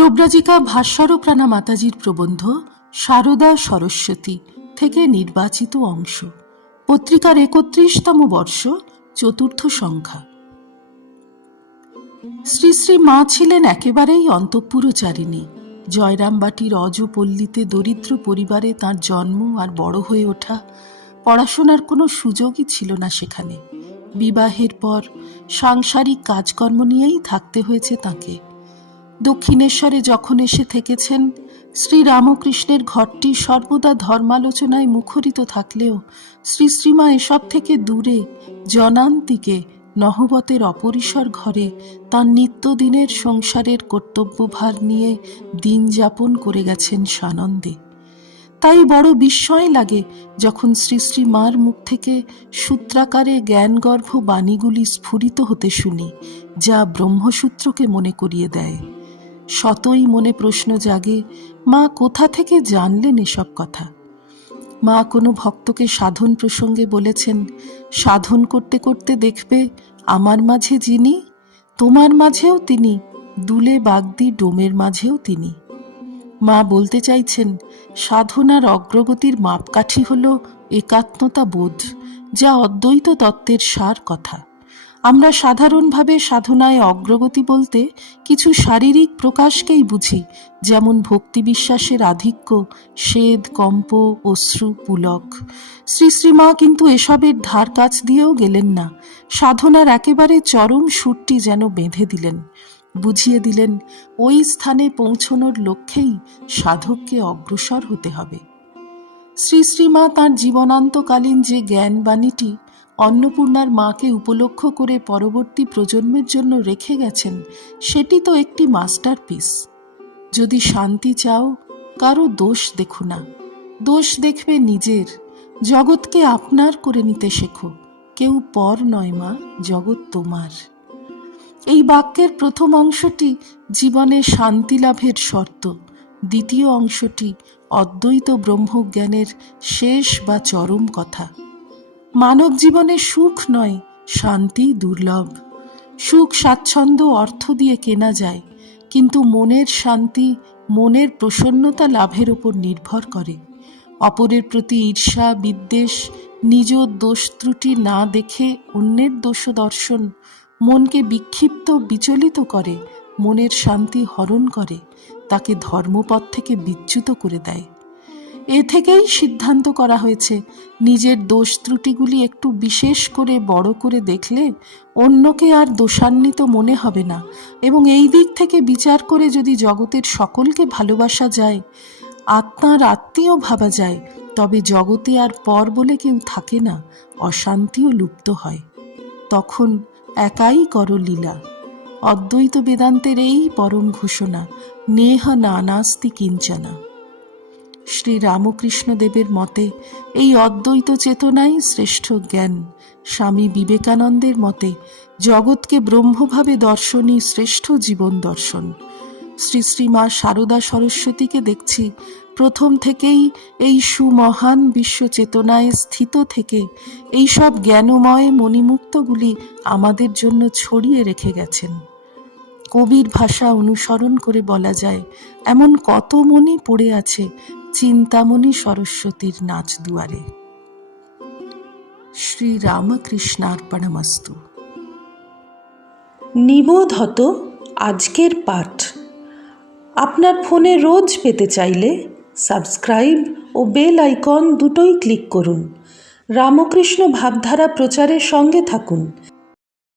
পরিব্রাজিকা ভাস্বরপ্রাণা মাতাজির প্রবন্ধ সারদা সরস্বতী থেকে নির্বাচিত অংশ। পত্রিকার একত্রিশতম বর্ষ, চতুর্থ সংখ্যা। শ্রী শ্রী মা ছিলেন একেবারেই অন্তঃপুরচারিণী। জয়রামবাটির অজপল্লীতে দরিদ্র পরিবারে তার জন্ম আর বড় হয়ে ওঠা পড়াশোনার কোনো সুযোগই ছিল না সেখানে। বিবাহের পর সাংসারিক কাজকর্ম নিয়েই থাকতে হয়েছে তাকে। দক্ষিণেশ্বরে যখন এসে থেকেছেন শ্রী রামকৃষ্ণের ঘরটি সর্বদা ধর্মালোচনায় মুখরিত থাকলেও শ্রী শ্রীমা এসব থেকে দূরে, জনান্তিকে নহবতের অপরিসর ঘরে তার নিত্যদিনের সংসারের কর্তব্যভার নিয়ে দিন যাপন করে গেছেন সানন্দে। তাই বড় বিস্ময় লাগে যখন শ্রী শ্রী মার মুখ থেকে সূত্রাকারে জ্ঞানগর্ভ বাণীগুলি স্ফুরিত হতে শুনি, যা ব্রহ্মসূত্রকে মনে করিয়ে দেয়। শতই মনে প্রশ্ন জাগে, মা কোথা থেকে জানলেন এসব কথা? মা কোনো ভক্তকে সাধন প্রসঙ্গে বলেছেন, সাধন করতে করতে দেখবে আমার মাঝে যিনি, তোমার মাঝেও তিনি, দুলে বাগদি ডোমের মাঝেও তিনি। মা বলতে চাইছেন, সাধনার অগ্রগতির মাপকাঠি হল একাত্মতা বোধ যা অদ্বৈত তত্ত্বের সার কথা। আমরা সাধারণভাবে সাধনায় অগ্রগতি বলতে কিছু শারীরিক প্রকাশকেই বুঝি, যেমন ভক্তি বিশ্বাসের আধিক্য স্বেদ কম্প, অশ্রু, পুলক। শ্রী শ্রীমা কিন্তু এসবের ধার কাছ দিয়েও গেলেন না। সাধনার একেবারে চরম সুরটি যেন বেঁধে দিলেন। বুঝিয়ে দিলেন, ওই স্থানে পৌঁছনোর লক্ষ্যেই সাধককে অগ্রসর হতে হবে। শ্রী শ্রীমা তাঁর জীবনান্তকালীন যে জ্ঞানবাণীটি অন্নপূর্ণার মাকে উপলক্ষ করে পরবর্তী প্রজন্মের জন্য রেখে গেছেন, সেটি তো একটি মাস্টারপিস। যদি শান্তি চাও, কারও দোষ দেখো না। দোষ দেখবে নিজের। জগৎকে আপনার করে নিতে শেখো। কেউ পর নয় মা, জগৎ তোমার। এই বাক্যের প্রথম অংশটি জীবনে শান্তি লাভের শর্ত। দ্বিতীয় অংশটি অদ্বৈত ব্রহ্মজ্ঞানের শেষ বা চরম কথা। মানব জীবনে সুখ নয়, শান্তি দুর্লভ। সুখ স্বাচ্ছন্দ্য অর্থ দিয়ে কেনা যায়, কিন্তু মনের শান্তি, মনের প্রসন্নতা লাভের উপর নির্ভর করে। অপরের প্রতি ঈর্ষা, বিদ্বেষ, নিজ দোষ ত্রুটি না দেখে অন্যের দোষ দর্শন মনকে বিক্ষিপ্ত, বিচলিত করে, মনের শান্তি হরণ করে, তাকে ধর্মপথ থেকে বিচ্যুত করে দেয়। এ থেকেই সিদ্ধান্ত করা হয়েছে, নিজের দোষ ত্রুটিগুলি একটু বিশেষ করে বড় করে দেখলে অন্যকে আর দোষান্বিত মনে হবে না এবং এই দিক থেকে বিচার করে যদি জগতের সকলকে ভালোবাসা যায়, আত্মার আত্মীয় ভাবা যায়, তবে জগতে আর পর বলে কেউ থাকে না, অশান্তিও লুপ্ত হয়। তখন একাই করো লীলা অদ্বৈত বেদান্তের এই পরম ঘোষণা, নেহ নানাস্তি কিঞ্চনা। শ্রী রামকৃষ্ণদেবের মতে, এই অদ্বৈত চেতনাই শ্রেষ্ঠ জ্ঞান। স্বামী বিবেকানন্দের মতে, জগৎকে ব্রহ্মভাবে দর্শনই শ্রেষ্ঠ জীবন দর্শন। শ্রী শ্রীমা সারদা সরস্বতীকে দেখছি প্রথম থেকেই এই সুমহান বিশ্ব চেতনায় স্থিত থেকে এই সব জ্ঞানময় মণিমুক্তগুলি আমাদের জন্য ছড়িয়ে রেখে গেছেন। কবির ভাষা অনুসরণ করে বলা যায়, এমন কত মণি পড়ে আছে চিন্তামণি সরস্বতীর নাচ দুয়ারে শ্রী রামকৃষ্ণার্পণমস্তু নিবোধ হতো আজকের পাঠ। আপনার ফোনে রোজ পেতে চাইলে সাবস্ক্রাইব ও বেল আইকন দুটোই ক্লিক করুন। রামকৃষ্ণ ভাবধারা প্রচারের সঙ্গে থাকুন।